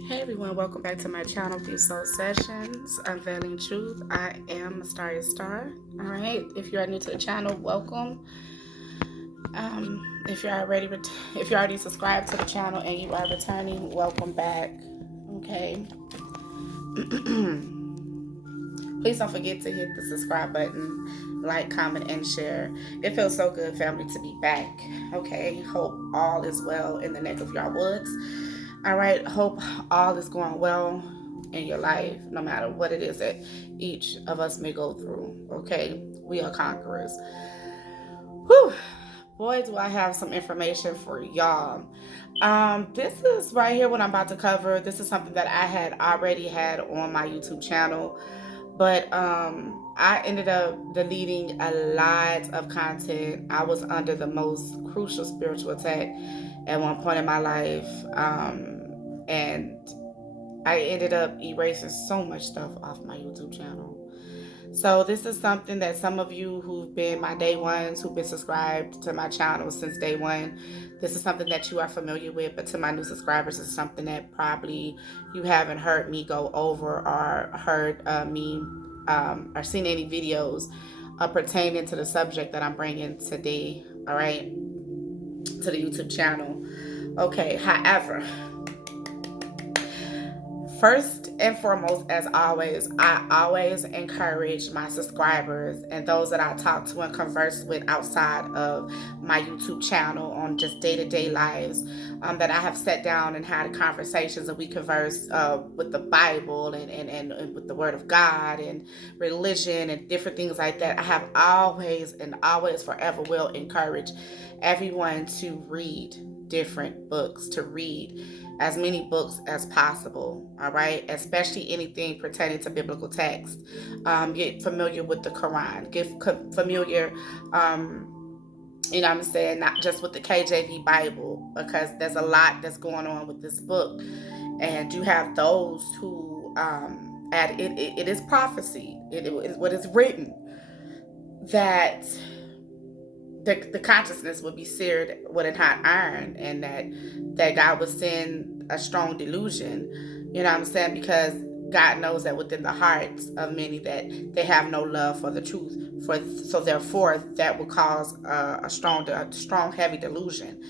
Hey everyone, welcome back to my channel, Peace Soul Sessions, Unveiling Truth. I am Astaria Star. Alright, if you are new to the channel, welcome. If you're if you're already subscribed to the channel and you are returning, welcome back. Okay. Please don't forget to hit the subscribe button, like, comment, and share. It feels so good, family, to be back. Okay. Hope all is well in the neck of your woods. All right. Hope all is going well in your life, no matter what it is that each of us may go through. Okay. We are conquerors. Whew. Boy, do I have some information for y'all. This is right here what I'm about to cover. This is something that I had already had on my YouTube channel, but I ended up deleting a lot of content. I was under the most crucial spiritual attack at one point in my life, and I ended up erasing so much stuff off my YouTube channel. So this is something that some of you who've been my day ones, who've been subscribed to my channel since day one, this is something that you are familiar with. But to my new subscribers, it's something that probably you haven't heard me go over or heard me or seen any videos pertaining to the subject that I'm bringing today. All right, to the YouTube channel. Okay. However, first and foremost, as always, I always encourage my subscribers and those that I talk to and converse with outside of my YouTube channel on just day-to-day lives, that I have sat down and had conversations and we converse with the Bible and with the Word of God and religion and different things like that. I have always and always forever will encourage everyone to read different books, to read as many books as possible, all right? Especially anything pertaining to biblical text. Get familiar with the Quran. Get familiar, you know what I'm saying, not just with the KJV Bible, because there's a lot that's going on with this book. And you have those who, it is prophecy. It is what is written, that the consciousness would be seared with a hot iron, and that God would send a strong delusion. You know what I'm saying? Because God knows that within the hearts of many that they have no love for the truth. So therefore, that will cause a strong, heavy delusion.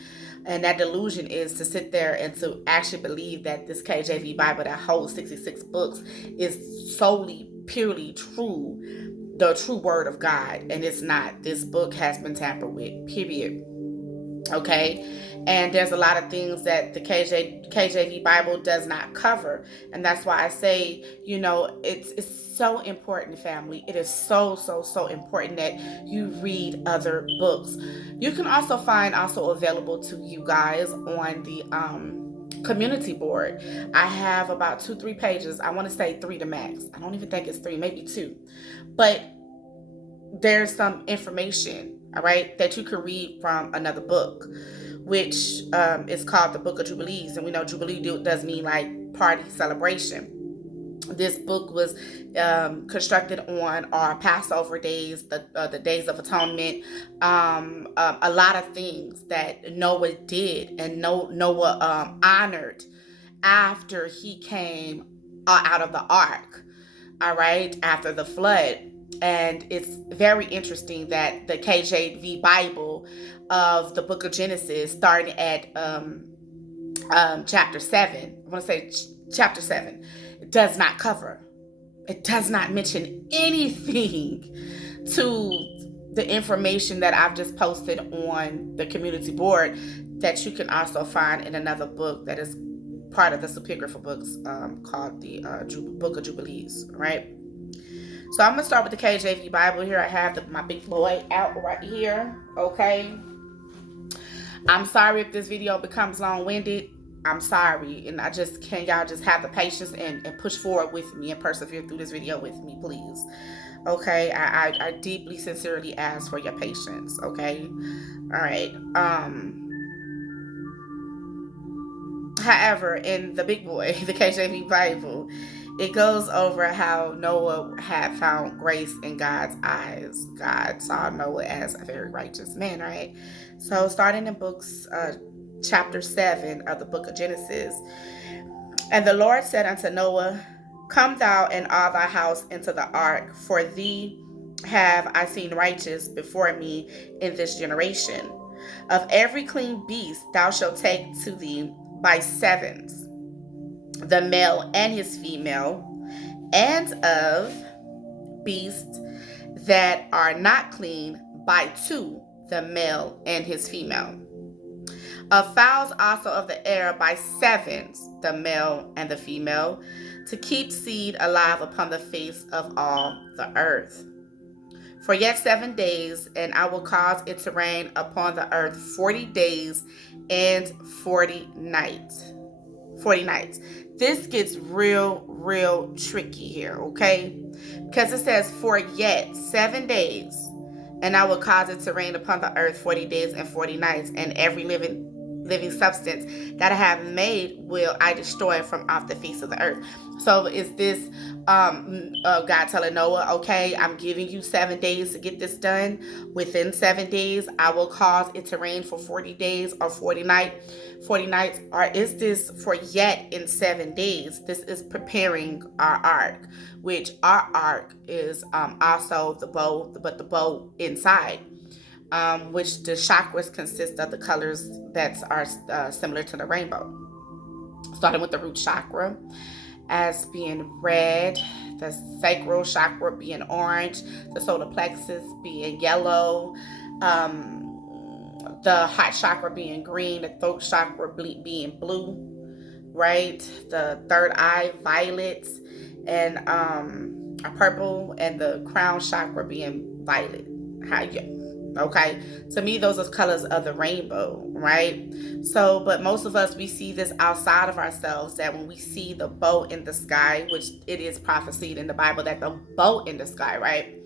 And that delusion is to sit there and to actually believe that this KJV Bible that holds 66 books is solely, purely true, the true word of God, and it's not. This book has been tampered with, period. Okay, and there's a lot of things that the KJV Bible does not cover, and that's why I say, you know, it's so important, family. It is so important that you read other books. You can also find available to you guys on the community board. I have about 2-3 pages. I want to say 3 to max. I don't even think it's 3, maybe 2, but there's some information, all right, that you can read from another book, which is called the Book of Jubilees. And we know Jubilee does mean like party, celebration. This book was constructed on our Passover days, the days of atonement, a lot of things that Noah did and Noah honored after he came out of the ark, all right, after the flood. And it's very interesting that the KJV Bible of the book of Genesis, starting at chapter 7, I want to say chapter 7, it does not cover, it does not mention anything to the information that I've just posted on the community board, that you can also find in another book that is part of the Supigrapha books, called the Book of Jubilees, right? So I'm going to start with the KJV Bible. Here I have my big boy out right here, okay? I'm sorry if this video becomes long-winded. I'm sorry, and y'all just have the patience and push forward with me and persevere through this video with me, please. Okay, I deeply, sincerely ask for your patience, okay? All right. However, in the big boy, the KJV Bible, it goes over how Noah had found grace in God's eyes. God saw Noah as a very righteous man, right? So starting in chapter 7 of the book of Genesis, And the Lord said unto Noah, Come thou and all thy house into the ark, for thee have I seen righteous before me in this generation. Of every clean beast thou shalt take to thee by sevens, the male and his female, and of beasts that are not clean by two, the male and his female. Of fowls also of the air by sevens, the male and the female, to keep seed alive upon the face of all the earth. For yet 7 days, and I will cause it to rain upon the earth 40 days and 40 nights. 40 nights. This gets real tricky here, okay? Because it says, for yet 7 days, and I will cause it to rain upon the earth 40 days and 40 nights, and every living substance that I have made will I destroy from off the face of the earth. So is this God telling Noah, okay, I'm giving you 7 days to get this done. Within 7 days, I will cause it to rain for 40 days or 40 nights. Or is this for yet in 7 days? This is preparing our ark, which our ark is also the bow, but the bow inside. Which the chakras consist of the colors that are similar to the rainbow. Starting with the root chakra as being red, the sacral chakra being orange, the solar plexus being yellow, the heart chakra being green, the throat chakra being blue, right? The third eye violet, and a purple, and the crown chakra being violet. Okay, to me those are colors of the rainbow, right? So but most of us, we see this outside of ourselves, that when we see the bow in the sky, which it is prophesied in the Bible that the bow in the sky, right,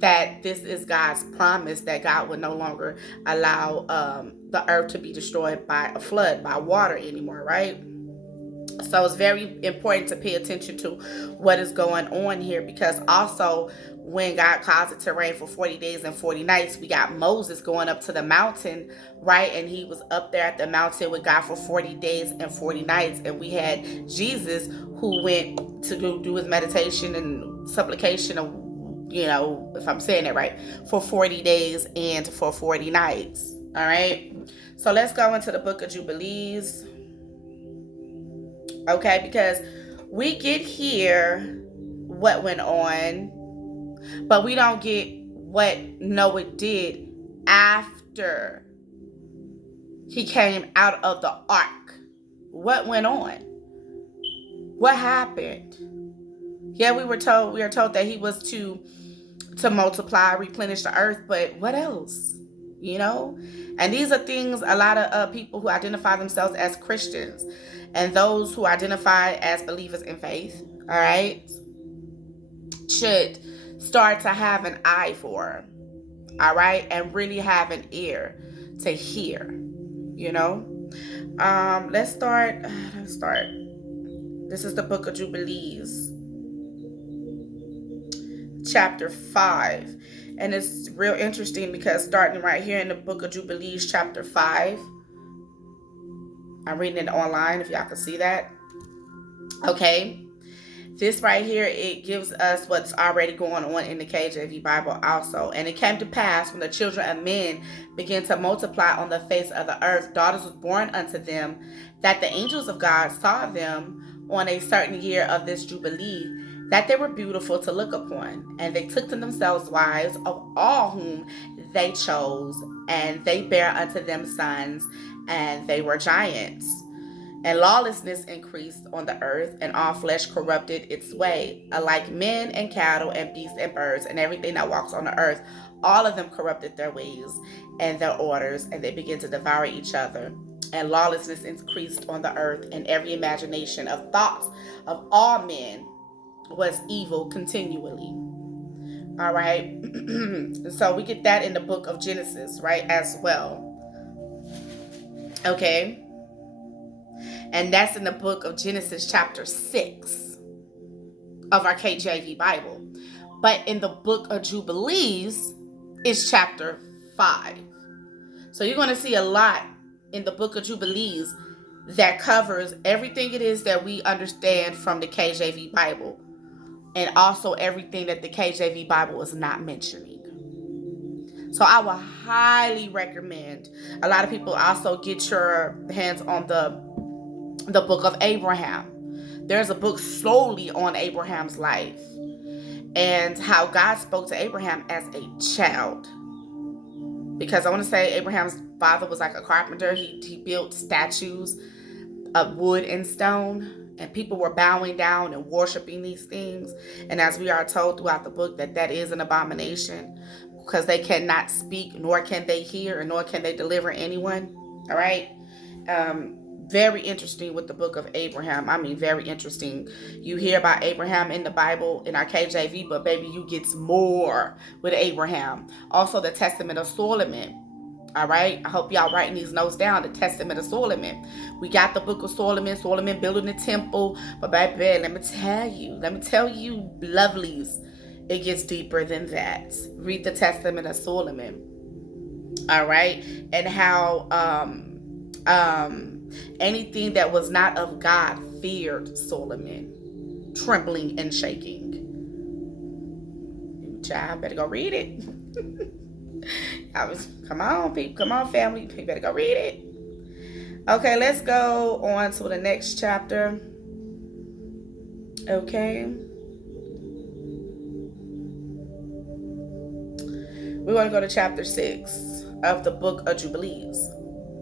that this is God's promise that God would no longer allow the earth to be destroyed by a flood, by water anymore, right? So it's very important to pay attention to what is going on here, because also when God caused it to rain for 40 days and 40 nights, we got Moses going up to the mountain, right? And he was up there at the mountain with God for 40 days and 40 nights. And we had Jesus who went to go do his meditation and supplication, of, if I'm saying it right, for 40 days and for 40 nights. All right. So let's go into the book of Jubilees. Okay, because we get here what went on, but we don't get what Noah did after he came out of the ark. What went on? What happened? Yeah, we are told that he was to multiply, replenish the earth, but what else? And these are things a lot of people who identify themselves as Christians and those who identify as believers in faith, all right, should start to have an eye for, all right, and really have an ear to hear, Let's start. This is the book of Jubilees, chapter 5. And it's real interesting because starting right here in the book of Jubilees, chapter 5, I'm reading it online if y'all can see that. Okay. This right here, it gives us what's already going on in the KJV Bible also. And it came to pass when the children of men began to multiply on the face of the earth, daughters was born unto them, that the angels of God saw them on a certain year of this Jubilee, that they were beautiful to look upon. And they took to themselves wives of all whom they chose, and they bare unto them sons, and they were giants. And lawlessness increased on the earth, and all flesh corrupted its way, alike men and cattle and beasts and birds and everything that walks on the earth. All of them corrupted their ways and their orders, and they began to devour each other. And lawlessness increased on the earth, and every imagination of thoughts of all men was evil continually. All right. So we get that in the book of Genesis, right, as well. Okay. And that's in the book of Genesis chapter 6 of our KJV Bible. But in the book of Jubilees, it's chapter 5. So you're going to see a lot in the book of Jubilees that covers everything it is that we understand from the KJV Bible, and also everything that the KJV Bible is not mentioning. So I would highly recommend a lot of people also get your hands on the book of Abraham. There's a book solely on Abraham's life and how God spoke to Abraham as a child. Because I want to say Abraham's father was like a carpenter. He built statues of wood and stone, and people were bowing down and worshiping these things. And as we are told throughout the book, that is an abomination, because they cannot speak, nor can they hear, nor can they deliver anyone. All right. Very interesting with the book of Abraham. I mean, very interesting. You hear about Abraham in the Bible, in our KJV, but baby, you get more with Abraham. Also, the Testament of Solomon. All right. I hope y'all writing these notes down. The Testament of Solomon. We got the book of Solomon building the temple. But baby, let me tell you, lovelies, it gets deeper than that. Read the Testament of Solomon. All right. And how anything that was not of God feared Solomon, trembling and shaking. Child, better go read it. Come on, people. Come on, family. You better go read it. Okay, let's go on to the next chapter. Okay. We want to go to chapter 6 of the book of Jubilees.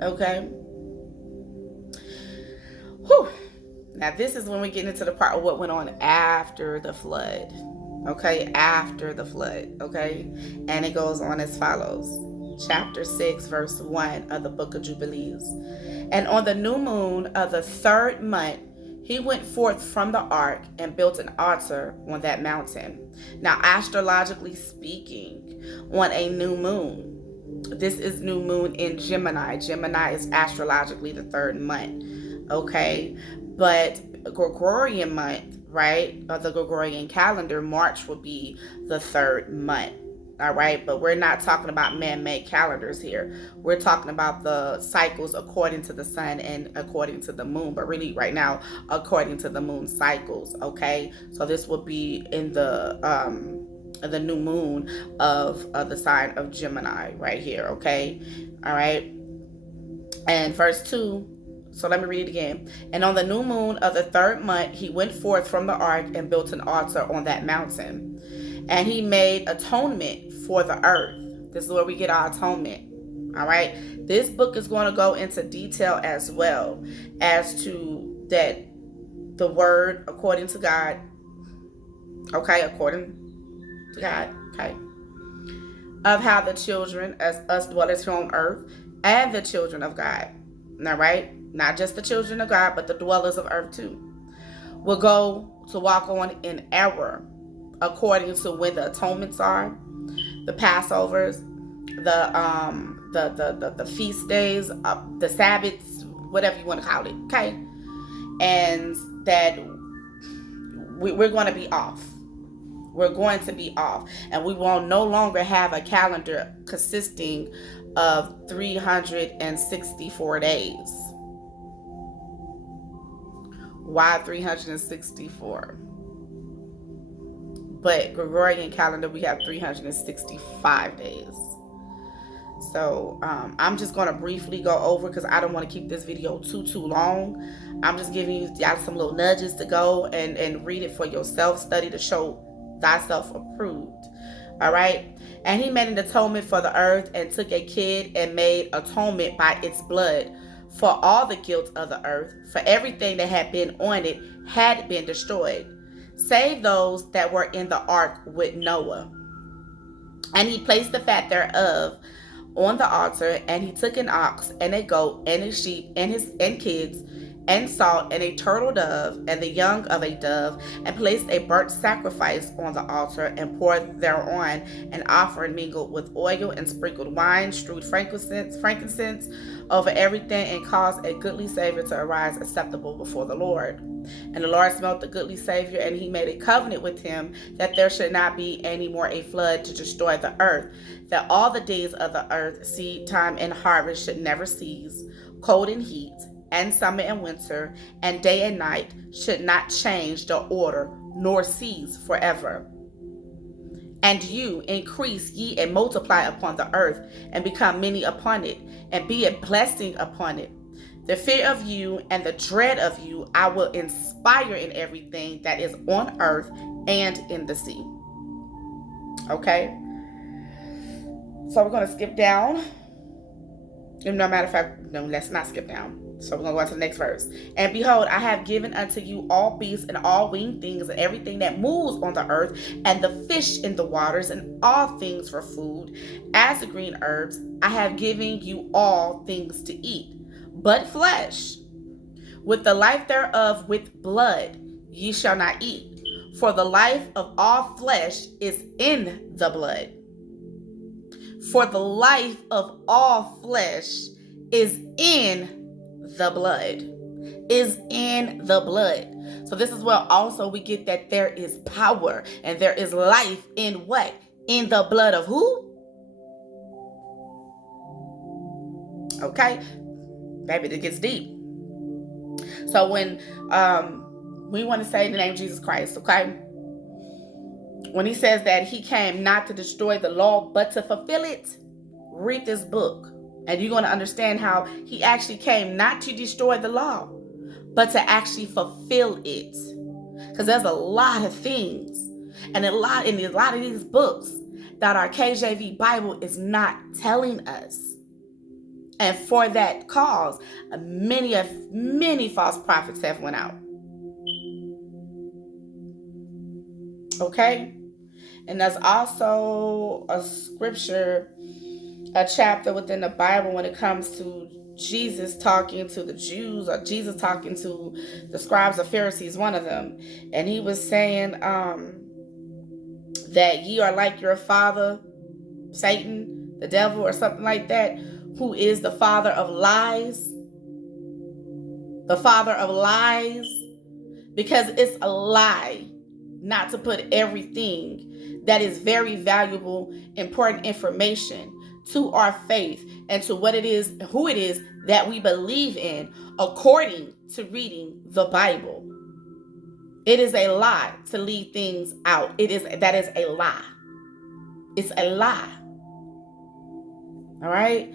Okay. Whew. Now, this is when we get into the part of what went on after the flood. Okay, after the flood. Okay, and it goes on as follows. Chapter 6, verse 1 of the book of Jubilees. And on the new moon of the 3rd month, he went forth from the ark and built an altar on that mountain. Now, astrologically speaking, on a new moon, this is new moon in Gemini. Gemini is astrologically the 3rd month. Okay, but Gregorian month, right, or the Gregorian calendar, March will be the 3rd month. All right, but we're not talking about man-made calendars here. We're talking about the cycles according to the sun and according to the moon, but really right now according to the moon cycles. Okay, so this will be in the new moon of the sign of Gemini right here. Okay, all right, and verse 2. So let me read it again. And on the new moon of the 3rd month, he went forth from the ark and built an altar on that mountain. And he made atonement for the earth. This is where we get our atonement. All right. This book is going to go into detail as well as to that the word according to God. Okay. According to God. Okay. Of how the children, as us dwellers here on earth, and the children of God. All right. Not just the children of God, but the dwellers of earth too, will go to walk on in error according to when the atonements are, the Passovers, the feast days, the Sabbaths, whatever you want to call it. Okay, and that we're going to be off. We're going to be off, and we will no longer have a calendar consisting of 364 days. Why 364? But Gregorian calendar, we have 365 days. So I'm just going to briefly go over, because I don't want to keep this video too long. I'm just giving you some little nudges to go and read it for yourself. Study to show thyself approved. All right. And he made an atonement for the earth and took a kid and made atonement by its blood for all the guilt of the earth, for everything that had been on it had been destroyed, save those that were in the ark with Noah. And he placed the fat thereof on the altar, and he took an ox and a goat and a sheep and kids and salt and a turtle dove and the young of a dove, and placed a burnt sacrifice on the altar, and poured thereon an offering mingled with oil and sprinkled wine, strewed frankincense over everything, and caused a goodly savor to arise acceptable before the Lord. And the Lord smelt the goodly Savior, and he made a covenant with him that there should not be any more a flood to destroy the earth, that all the days of the earth, seed time and harvest, should never cease, cold and heat, and summer and winter, and day and night should not change the order, nor cease forever. And you increase ye and multiply upon the earth, and become many upon it, and be a blessing upon it. The fear of you and the dread of you I will inspire in everything that is on earth and in the sea. Okay? So we're going to skip down. No matter of fact, no, let's not skip down. So we're going to go on to the next verse. And behold, I have given unto you all beasts and all winged things and everything that moves on the earth, and the fish in the waters, and all things for food. As the green herbs, I have given you all things to eat. But flesh, with the life thereof, with blood, ye shall not eat. For the life of all flesh is in the blood. For the life of all flesh is in the blood. Is in the blood. So this is where also we get that there is power and there is life in what? In the blood of who? Okay. Baby, it gets deep. So when we want to say the name Jesus Christ, okay? When he says that he came not to destroy the law, but to fulfill it, read this book. And you're going to understand how he actually came not to destroy the law, but to actually fulfill it. Because there's a lot of things and a lot of these books that our KJV Bible is not telling us. And for that cause, many false prophets have went out. Okay? And there's also a scripture, a chapter within the Bible when it comes to Jesus talking to the Jews, or Jesus talking to the scribes or Pharisees, one of them. And he was saying that ye are like your father, Satan, the devil, or something like that, who is the father of lies. The father of lies. Because it's a lie not to put everything that is very valuable, important information to our faith and to what it is, who it is that we believe in according to reading the Bible. It is a lie to leave things out. That is a lie. It's a lie. All right?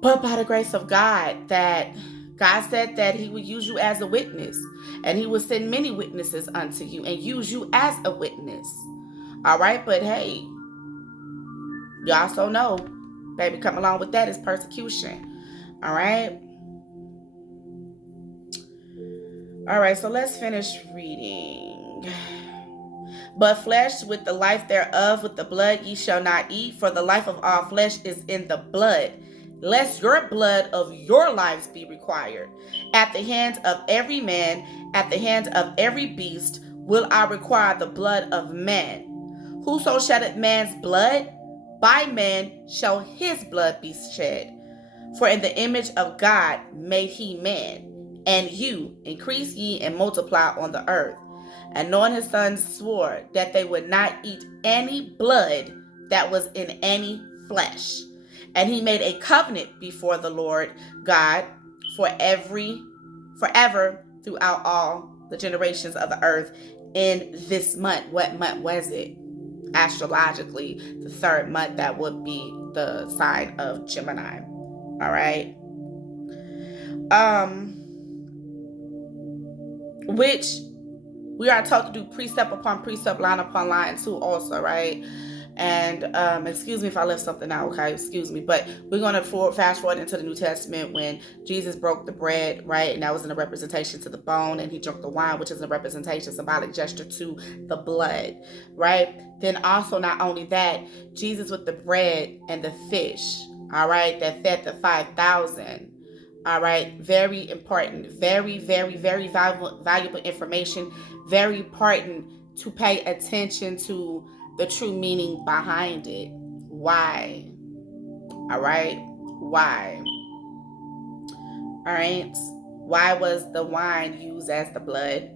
But by the grace of God, that God said that he would use you as a witness, and he would send many witnesses unto you and use you as a witness. All right? But hey, you also know, baby, come along with that is persecution. All right? All right, so let's finish reading. But flesh with the life thereof, with the blood ye shall not eat, for the life of all flesh is in the blood. Lest your blood of your lives be required. At the hand of every man, at the hand of every beast, will I require the blood of man. Whoso sheddeth man's blood, by man shall his blood be shed. For in the image of God made he man, and you increase ye and multiply on the earth. And knowing his sons swore that they would not eat any blood that was in any flesh. And he made a covenant before the Lord God forever throughout all the generations of the earth in this month. What month was it? Astrologically, the third month, that would be the sign of Gemini. All right. Which we are told to do precept upon precept, line upon line too also, right? And excuse me if I left something out, okay? Excuse me. But we're going to fast forward into the New Testament when Jesus broke the bread, right? And that was in a representation to the bone. And he drank the wine, which is a representation, symbolic gesture to the blood, right? Then also, not only that, Jesus with the bread and the fish, all right, that fed the 5,000. All right, very important, very, very, very valuable information. Very important to pay attention to the true meaning behind it. Why? All right, why? All right, why was the wine used as the blood?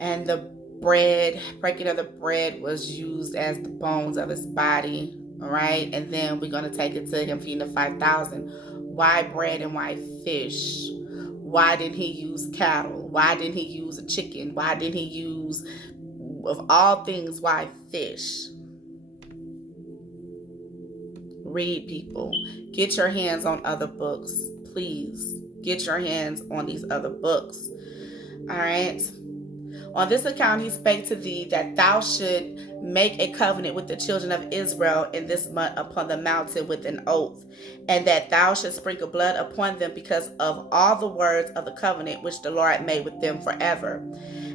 And the bread, breaking of the bread, was used as the bones of his body. All right, and then we're going to take it to him feeding the 5,000. Why bread and why fish? Why didn't he use cattle? Why didn't he use a chicken? Why didn't he use, of all things, why fish? Read, people. Get your hands on other books. Please get your hands on these other books. All right. On this account, he spake to thee that thou should make a covenant with the children of Israel in this month upon the mountain with an oath, and that thou should sprinkle blood upon them because of all the words of the covenant which the Lord made with them forever.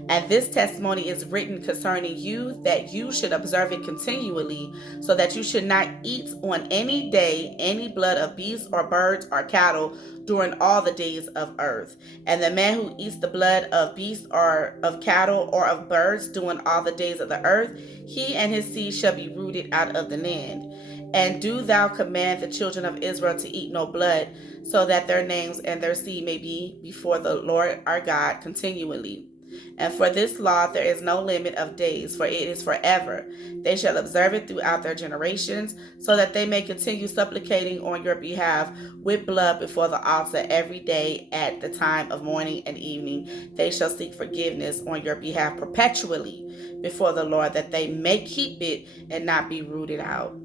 And this testimony is written concerning you, that you should observe it continually, so that you should not eat on any day any blood of beasts or birds or cattle during all the days of earth. And the man who eats the blood of beasts or of cattle or of birds during all the days of the earth, he and his seed shall be rooted out of the land. And do thou command the children of Israel to eat no blood, so that their names and their seed may be before the Lord our God continually. And for this law there is no limit of days, for it is forever. They shall observe it throughout their generations, so that they may continue supplicating on your behalf with blood before the altar every day at the time of morning and evening. They shall seek forgiveness on your behalf perpetually before the Lord, that they may keep it and not be rooted out.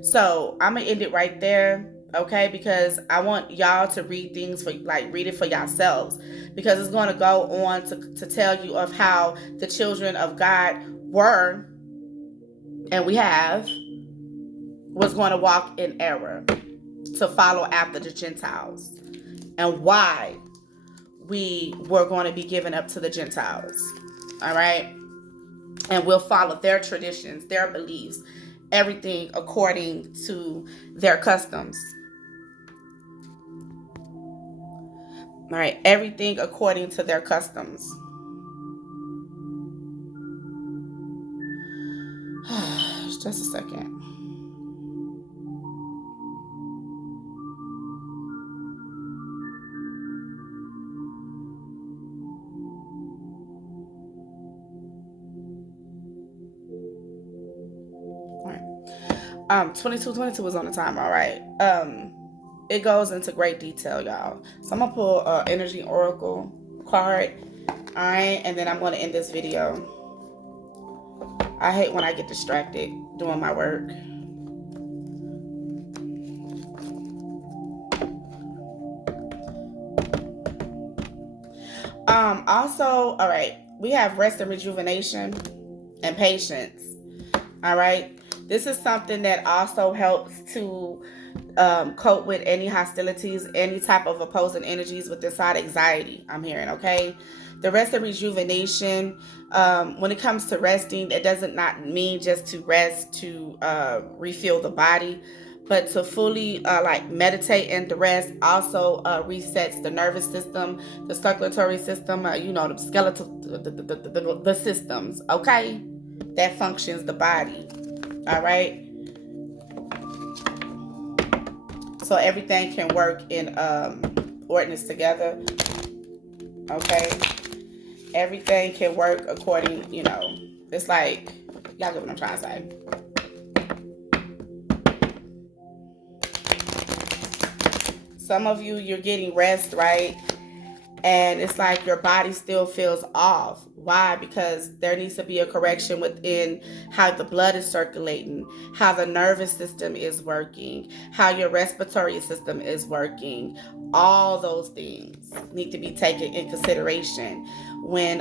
So I'm going to end it right there. Okay, because I want y'all to read things read it for yourselves, because it's going to go on to tell you of how the children of God were, and was going to walk in error to follow after the Gentiles, and why we were going to be given up to the Gentiles. All right, and we'll follow their traditions, their beliefs, everything according to their customs. All right, everything according to their customs. Just a second. All right. 2222 is on the time. All right. It goes into great detail, y'all. So I'm gonna pull an energy oracle card. All right, and then I'm gonna end this video. I hate when I get distracted doing my work. Also, all right, we have rest and rejuvenation and patience. All right, this is something that also helps to cope with any hostilities, any type of opposing energies with inside anxiety. I'm hearing, okay? The rest and rejuvenation, when it comes to resting, it doesn't not mean just to rest to refuel the body, but to fully meditate and the rest also resets the nervous system, the circulatory system, the skeletal, the systems, okay? That functions the body, all right? So everything can work in ordinance together, okay? Everything can work according, it's like, y'all get what I'm trying to say. Some of you, you're getting rest, right? And it's like your body still feels off. Why? Because there needs to be a correction within how the blood is circulating, how the nervous system is working, how your respiratory system is working. All those things need to be taken in consideration when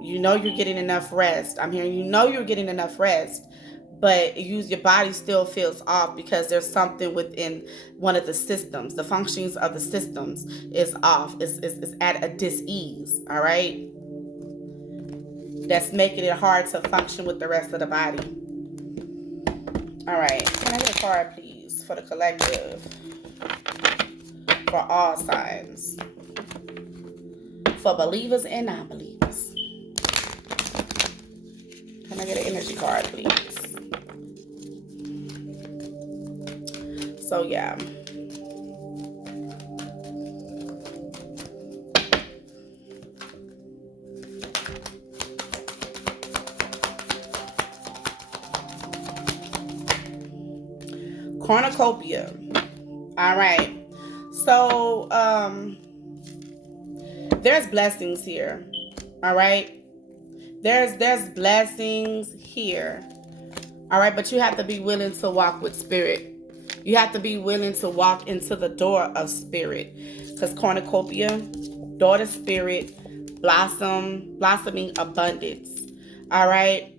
you're getting enough rest. I'm hearing you're getting enough rest, but your body still feels off because there's something within one of the systems. The functions of the systems is off. It's at a dis-ease, all right? That's making it hard to function with the rest of the body. All right, can I get a card, please, for the collective? For all signs. For believers and non-believers. Can I get an energy card, please? So, yeah. Cornucopia. All right. So, there's blessings here. All right. There's blessings here. All right, but you have to be willing to walk with spirit. You have to be willing to walk into the door of spirit. Because cornucopia, daughter spirit, blossoming abundance. All right.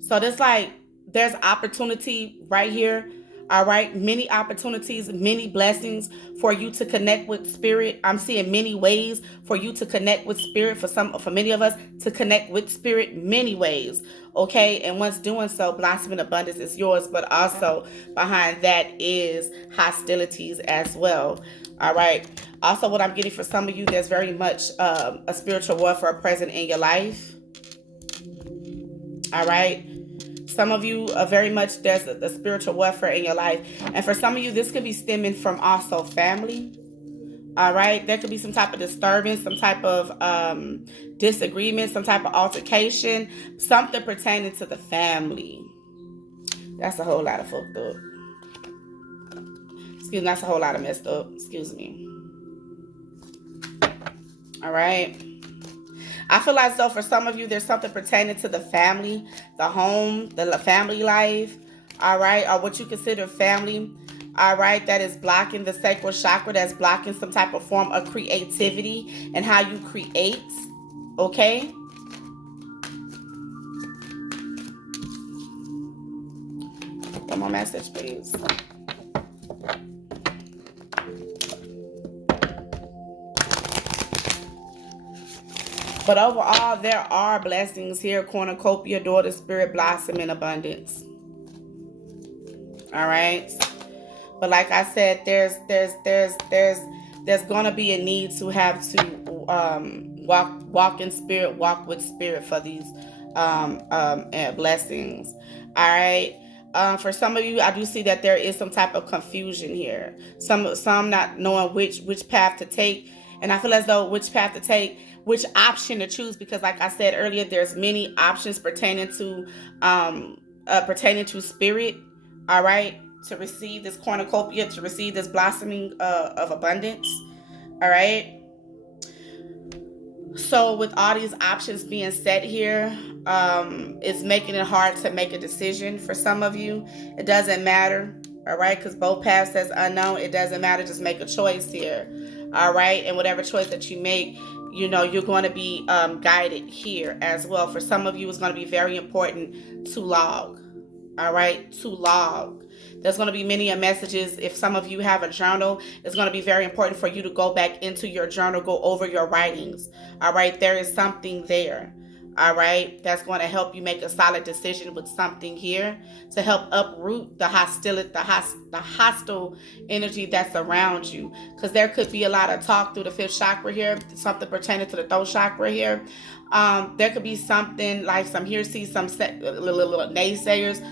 So there's opportunity right here. All right. Many opportunities, many blessings for you to connect with spirit. I'm seeing many ways for you to connect with spirit, for many of us to connect with spirit, many ways. Okay. And once doing so, blossoming abundance is yours, but also behind that is hostilities as well. All right. Also, what I'm getting for some of you, there's very much a spiritual warfare present in your life. All right. Some of you are very much, there's a spiritual warfare in your life. And for some of you, this could be stemming from also family. All right. There could be some type of disturbance, some type of disagreement, some type of altercation, something pertaining to the family. That's a whole lot of fucked up. Excuse me, that's a whole lot of messed up. Excuse me. All right. I feel as though for some of you, there's something pertaining to the family, the home, the family life, all right, or what you consider family, all right, that is blocking the sacral chakra, that's blocking some type of form of creativity and how you create, okay? One more message, please. But overall, there are blessings here. Cornucopia, daughter, spirit, blossom in abundance. All right. But like I said, there's gonna be a need to have to walk in spirit, walk with spirit for these blessings. All right. For some of you, I do see that there is some type of confusion here. Some not knowing which path to take, and I feel as though which path to take, which option to choose, because like I said earlier, there's many options pertaining to spirit. All right, to receive this cornucopia, to receive this blossoming of abundance. All right. So with all these options being set here, it's making it hard to make a decision for some of you. It doesn't matter, all right, because both paths says unknown. It doesn't matter. Just make a choice here, all right, and whatever choice that you make, you know, you're going to be guided here as well. For some of you, it's going to be very important to log, all right, to log. There's going to be many messages. If some of you have a journal, it's going to be very important for you to go back into your journal, go over your writings. All right. There is something there. All right. That's going to help you make a solid decision with something here to help uproot the hostility, the hostile energy that's around you. Because there could be a lot of talk through the fifth chakra here, something pertaining to the throat chakra here. There could be something like some little naysayers,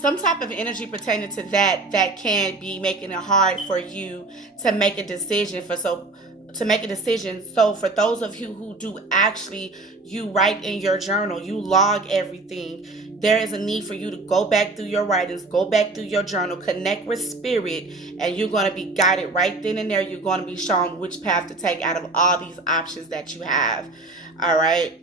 some type of energy pertaining to that can be making it hard for you to make a decision. So for those of you who do actually, you write in your journal, you log everything, there is a need for you to go back through your writings, go back through your journal, connect with spirit, and you're going to be guided right then and there. You're going to be shown which path to take out of all these options that you have. All right.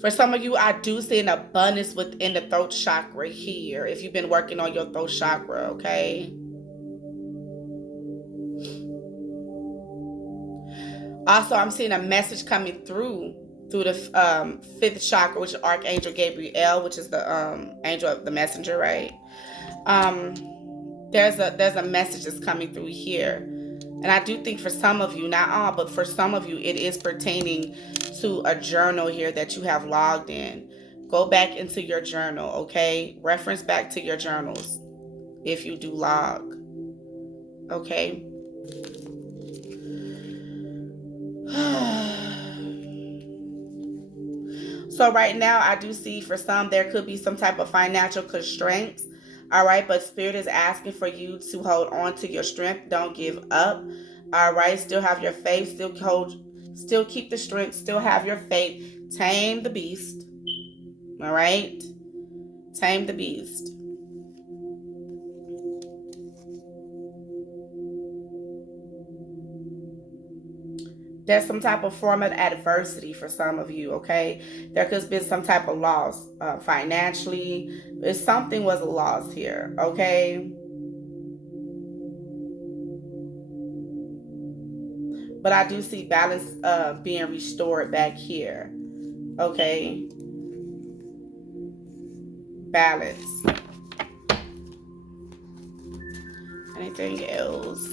For some of you, I do see an abundance within the throat chakra here. If you've been working on your throat chakra, okay? Also, I'm seeing a message coming through the fifth chakra, which is Archangel Gabriel, which is the angel of the messenger, right? There's a message that's coming through here. And I do think for some of you, not all, but for some of you, it is pertaining to a journal here that you have logged in. Go back into your journal, okay? Reference back to your journals if you do log, okay? So right now, I do see for some, there could be some type of financial constraints. All right, but Spirit is asking for you to hold on to your strength. Don't give up. All right, still have your faith. Still keep the strength. Still have your faith. Tame the beast. All right, tame the beast. There's some type of form of adversity for some of you, okay? There could have been some type of loss financially. If something was a loss here, okay? But I do see balance being restored back here, okay? Balance. Anything else?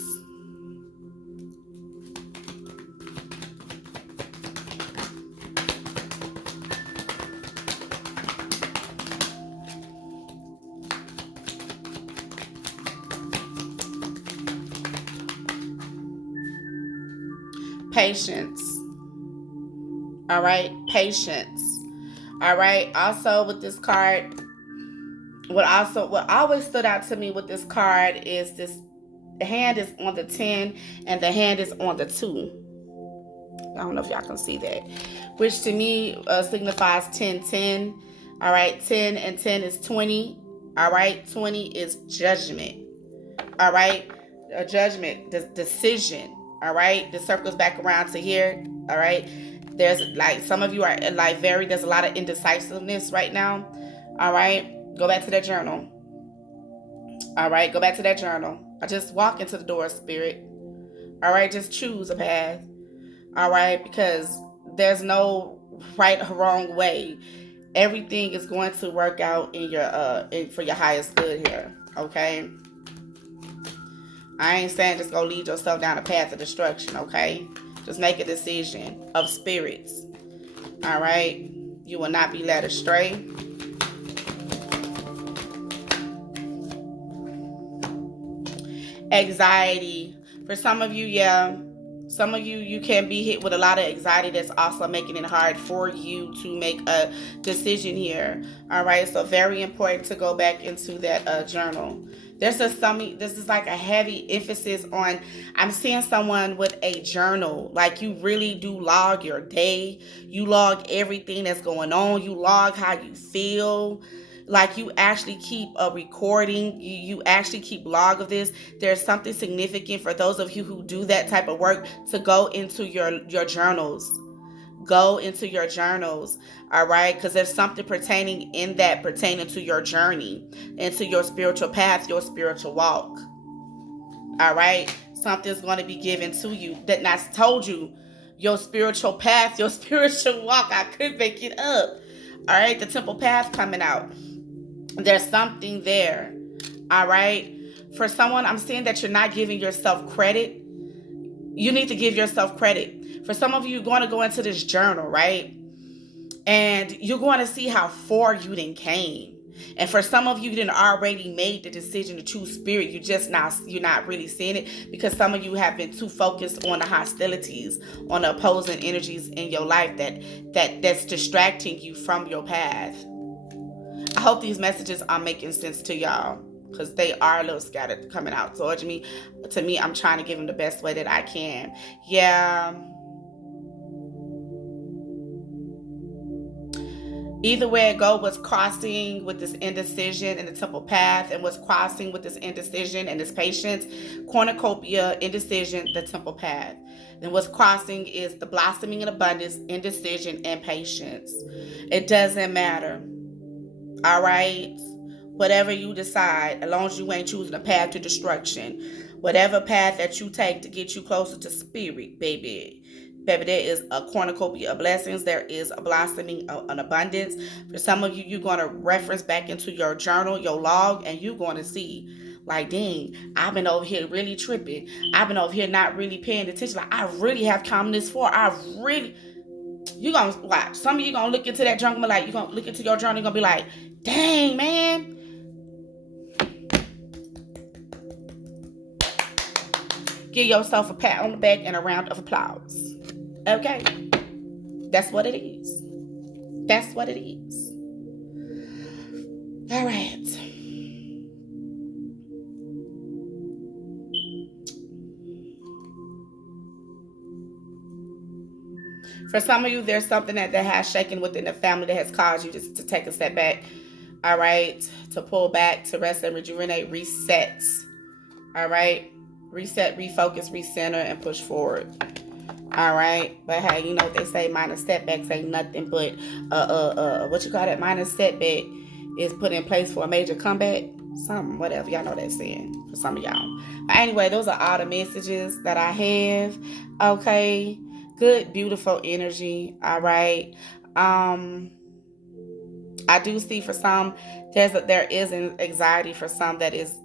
Patience. All right, patience. All right. Also with this card, what always stood out to me with this card is this: the hand is on the 10 and the hand is on the 2. I don't know if y'all can see that, which to me signifies 10-10. All right, 10 and 10 is 20. All right, 20 is judgment. All right, a judgment, decision. All right, this circles back around to here. All right, there's like some of you are like there's a lot of indecisiveness right now. All right, go back to that journal. All right, go back to that journal. I just walk into the door, spirit. All right, just choose a path. All right, because there's no right or wrong way. Everything is going to work out in your for your highest good here. Okay. I ain't saying just go lead yourself down a path of destruction, okay? Just make a decision of spirits. All right? You will not be led astray. Anxiety. For some of you, yeah. Some of you can be hit with a lot of anxiety that's also making it hard for you to make a decision here. All right? So very important to go back into that journal. This is like a heavy emphasis on, I'm seeing someone with a journal. Like you really do log your day. You log everything that's going on. You log how you feel. Like you actually keep a recording. You actually keep log of this. There's something significant for those of you who do that type of work to go into your journals. Go into your journals, all right? Because there's something pertaining to your journey, into your spiritual path, your spiritual walk, all right? Something's going to be given to you that I told you, your spiritual path, your spiritual walk. I could make it up, all right? The temple path coming out. There's something there, all right? For someone, I'm seeing that you're not giving yourself credit. You need to give yourself credit. For some of you, you're going to go into this journal, right? And you're going to see how far you done came. And for some of you, you done already made the decision to choose spirit. You're not really seeing it because some of you have been too focused on the hostilities, on the opposing energies in your life that's distracting you from your path. I hope these messages are making sense to y'all, because they are a little scattered coming out towards me. To me, I'm trying to give them the best way that I can. Yeah. Either way it go, what's crossing with this indecision in the temple path, and what's crossing with this indecision and this patience, cornucopia, indecision, the temple path. Then what's crossing is the blossoming in abundance, indecision, and patience. It doesn't matter. All right? Whatever you decide, as long as you ain't choosing a path to destruction. Whatever path that you take to get you closer to spirit, baby. Baby, there is a cornucopia of blessings. There is a blossoming of an abundance. For some of you, you're going to reference back into your journal, your log, and you're going to see, like, dang, I've been over here really tripping. I've been over here not really paying attention. Like, I really have come this far. You're going to watch. Some of you going to look into that journal, like, you're going to look into your journal, you're going to be like, dang, man. Give yourself a pat on the back and a round of applause. Okay? That's what it is. That's what it is. All right. For some of you, there's something that has shaken within the family that has caused you to take a step back. All right? To pull back, to rest and rejuvenate, reset. All right? Reset, refocus, recenter, and push forward. All right, but hey, you know what they say, minor setbacks ain't nothing but what you call that? Minor setback is put in place for a major comeback. Something, whatever, y'all know that saying for some of y'all. But anyway, those are all the messages that I have. Okay, good, beautiful energy. All right. I do see for some there is an anxiety for some that is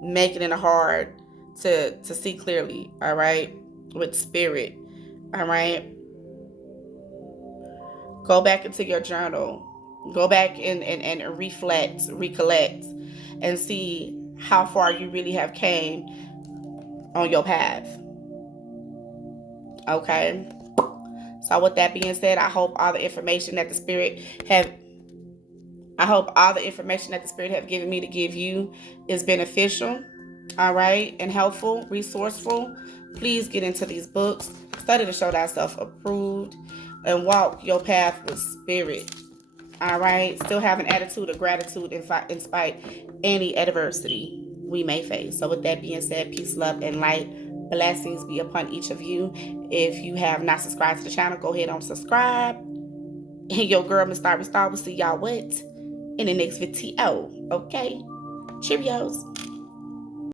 making it hard to see clearly. All right, with spirit. All right, go back into your journal. Go back and reflect, recollect, and see how far you really have came on your path. Okay. So with that being said, I hope all the information that the spirit have I hope all the information that the Spirit have given me to give you is beneficial, all right, and helpful, resourceful. Please get into these books, study to show thyself approved, and walk your path with spirit. All right, still have an attitude of gratitude in spite any adversity we may face. So with that being said, peace, love, and light. Blessings be upon each of you. If you have not subscribed to the channel, go ahead and subscribe. And your girl, Miss Starry Star, will see y'all what? In the next video. Okay? Cheerios.